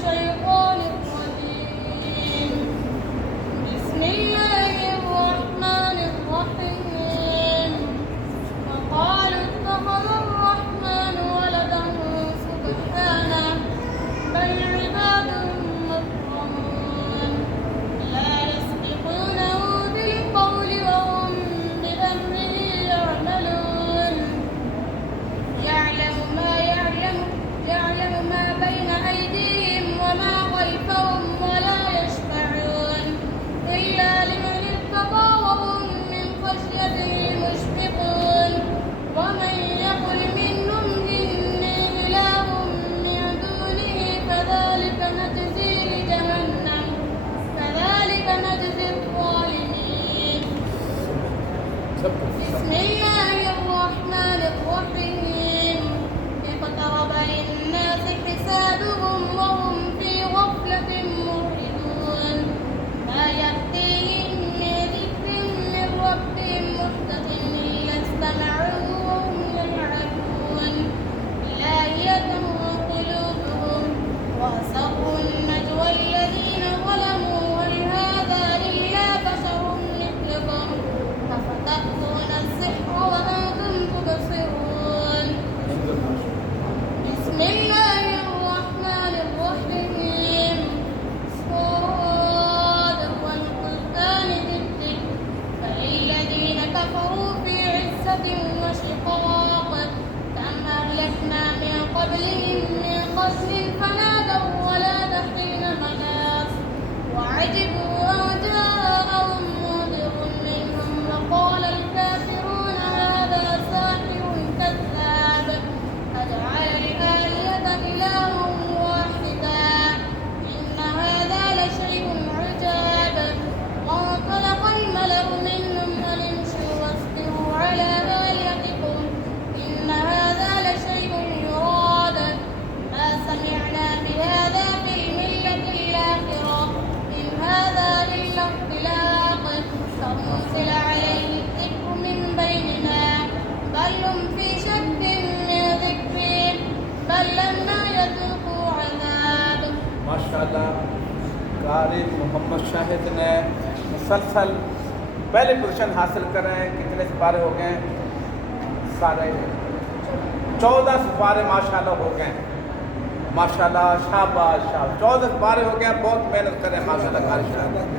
الشيطان الرجيم. بسم الله الرحمن الرحيم. وقالوا اتخذ الرحمن ولدا سبحانه بل عباد مكرمون لا يسبقونه بالقول وهم بأمره يعملون. يعلم ما بين أيديهم وما خلفهم ولا يشفعون إلا لمن ارتضى وهم من خشيته مشفقون. ومن يقل منهم إني إله من دونه فذلك نجزيه جهنم كذلك نجزي الظالمين. بسم الله الرحمن الرحيم. اقترب للناس حسابهم وهم في غفلة معرضون. ما يأتيهم من ذكر من ربهم محدث إلا استمعوه وهم يلعبون لاهية قلوبهم وأسروا النجوى الذين ظلموا هل هذا إلا بشر مثلكم أفتأتون السحر وأنتم تبصرون. بسم الله الرحمن الرحيم. صاد والقرآن بالذكر فللذين كفروا في عزة وشقاق كم أهلكنا من قبلهم من قرن فنادوا ولا حين مناص وعجبوا أن جاءهم منذر منهم وقال الكافرون هذا ساحر كذاب أجعل الآلهة إلها واحدا إن هذا لشيء عجاب. وانطلق الملأ منهم أن امشوا واصبروا على آلهتكم إن هذا لشيء يراد ما سمعنا بهذا في الملة الآخرة إن هذا إلا اختلاق فأنزل عليه الذكر من بيننا بل هم في شك من ذكري بل لما يذوقوا عذاب. माशाअल्लाह कारी मोहम्मद शाहिद ने मुसलसल पहले पोजीशन हासिल कर रहे हैं। कितने सिपारे हो गए? सारे 14 सिपारे माशाअल्लाह हो गए। माशाअल्लाह शाबाश शाबाश 14 सिपारे हो गए। बहुत मेहनत कर रहे हैं माशाअल्लाह कारी शाहिद।